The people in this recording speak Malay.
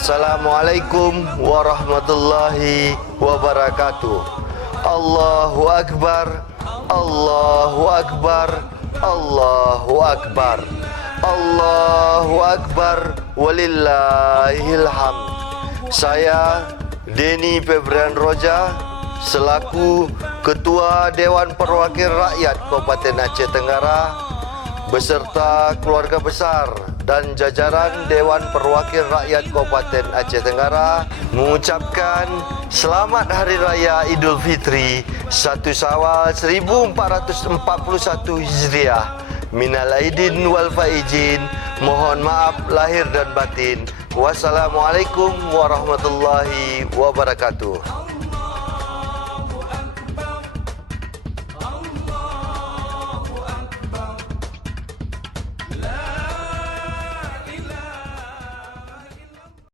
Assalamualaikum warahmatullahi wabarakatuh. Allahu Akbar, Allahu Akbar, Allahu Akbar, Allahu Akbar, walillahil hamd. Saya Denny Febrian Roja selaku Ketua Dewan Perwakil Rakyat Kabupaten Aceh Tenggara beserta keluarga besar dan jajaran Dewan Perwakil Rakyat Kabupaten Aceh Tenggara mengucapkan Selamat Hari Raya Idul Fitri 1 Syawal 1441 Hijriah. Minal aidin wal faizin. Mohon maaf lahir dan batin. Wassalamualaikum warahmatullahi wabarakatuh.